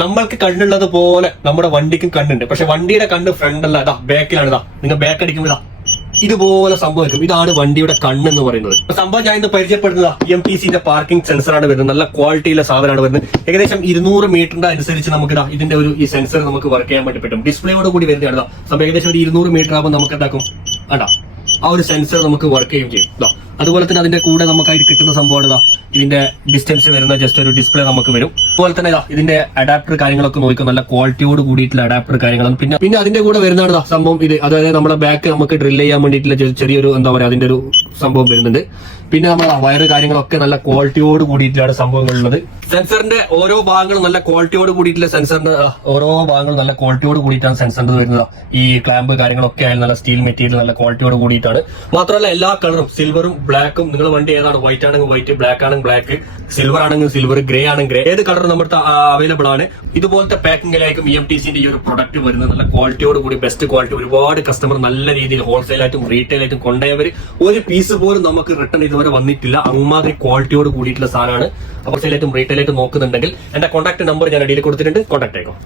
നമ്മൾക്ക് കണ്ണുള്ളത് പോലെ നമ്മുടെ വണ്ടിക്കും കണ്ണുണ്ട്. പക്ഷെ വണ്ടിയുടെ കണ്ണ് ഫ്രണ്ടല്ല, ഇതാ ബാക്കിലാണ്. ഇതാ നിങ്ങൾ ബാക്ക് അടിക്കുമ്പോൾ ഇതാ ഇതുപോലെ സംഭവിക്കും. ഇതാണ് വണ്ടിയുടെ കണ്ണെന്ന് പറയുന്നത്. സംഭവം ഞാൻ ഇന്ന് പരിചയപ്പെടുന്നത് EMTCന്റെ പാർക്കിംഗ് സെൻസറാണ് വരുന്നത്. നല്ല ക്വാളിറ്റിയുള്ള സാധനമാണ് വരുന്നത്. ഏകദേശം 200 മീറ്ററിന്റെ അനുസരിച്ച് നമുക്ക് ഇതിന്റെ ഈ സെൻസർ നമുക്ക് വർക്ക് ചെയ്യാൻ വേണ്ടി പറ്റും. ഡിസ്പ്ലേയോട് കൂടി വരുന്നതാണ്. സംഭവം ഏകദേശം ഒരു 200 മീറ്റർ ആകുമ്പോൾ നമുക്ക് എന്താക്കും, അടാ ആ ഒരു സെൻസർ നമുക്ക് വർക്ക് ചെയ്യുകയും ചെയ്യും. അതുപോലെ തന്നെ അതിന്റെ കൂടെ നമുക്ക് അതിൽ കിട്ടുന്ന സംഭവമാണ് ഇതിന്റെ ഡിസ്റ്റൻസ് വരുന്ന ജസ്റ്റ് ഒരു ഡിസ്പ്ലേ നമുക്ക് വരും. അതുപോലെ തന്നെ ഇതിന്റെ അഡാപ്റ്റർ കാര്യങ്ങളൊക്കെ നോക്കുക, നല്ല ക്വാളിറ്റിയോട് കൂടിയിട്ടുള്ള അഡാപ്റ്റർ കാര്യങ്ങളും. പിന്നെ അതിന്റെ കൂടെ വരുന്നതാണ് സംഭവം ഇത്. അതായത് നമ്മുടെ ബാക്ക് നമുക്ക് ഡ്രിൽ ചെയ്യാൻ വേണ്ടിയിട്ടുള്ള ചെറിയൊരു എന്താ പറയുക അതിന്റെ ഒരു സംഭവം വരുന്നുണ്ട്. പിന്നെ നമ്മൾ വയറ് കാര്യങ്ങളൊക്കെ നല്ല ക്വാളിറ്റിയോട് കൂടിയിട്ടാണ് സംഭവങ്ങളുള്ളത്. സെൻസറിന്റെ ഓരോ ഭാഗങ്ങളും നല്ല ക്വാളിറ്റിയോട് കൂടിയിട്ടുള്ള സെൻസറിന്റെ ഓരോ ഭാഗങ്ങളും നല്ല ക്വാളിറ്റിയോട് കൂടിയിട്ടാണ് സെൻസറിന്റെ വരുന്നത്. ഈ ക്ലാമ്പ് കാര്യങ്ങളൊക്കെ ആയാലും നല്ല സ്റ്റീൽ മെറ്റീരിയൽ നല്ല ക്വാളിറ്റിയോട് കൂടിയിട്ടാണ്. മാത്രമല്ല എല്ലാ കളറും സിൽവറും ബ്ലാക്കും, നിങ്ങളുടെ വണ്ടി ഏതാണ്, വൈറ്റ് ആണെങ്കിൽ വൈറ്റ്, ബ്ലാക്ക് ആണെങ്കിൽ ബ്ലാക്ക്, സിൽവർ ആണെങ്കിൽ സിൽവർ, ഗ്രേ ആണെങ്കിൽ ഗ്രേ, ഏത് കളർ നമ്മുടെ അവൈലബിൾ ആണ്. ഇതുപോലത്തെ പാക്കിംഗിലായിരിക്കും EMTCന്റെ ഈ ഒരു പ്രൊഡക്റ്റ് വരുന്നത്. നല്ല ക്വാളിറ്റിയോട് കൂടി, ബെസ്റ്റ് ക്വാളിറ്റി. ഒരുപാട് കസ്റ്റമർ നല്ല രീതിയിൽ ഹോൾസെയിലായിട്ടും റീറ്റെയിലായിട്ടും കൊണ്ടുപോയവർ ഒരു പീസ് പോലും നമുക്ക് റിട്ടേൺ ഇതുവരെ വന്നിട്ടില്ല. അമ്മാതിരി ക്വാളിറ്റിയോട് കൂടിയിട്ടുള്ള സാധനമാണ്. ഹോൾസെയിലായിട്ടും റീറ്റെയിലായിട്ടും നോക്കുന്നുണ്ടെങ്കിൽ എന്റെ കോൺടാക്ട് നമ്പർ ഞാൻ അടിയിൽ കൊടുത്തിട്ടുണ്ട്, കോൺടാക്ട് ആയിക്കോ.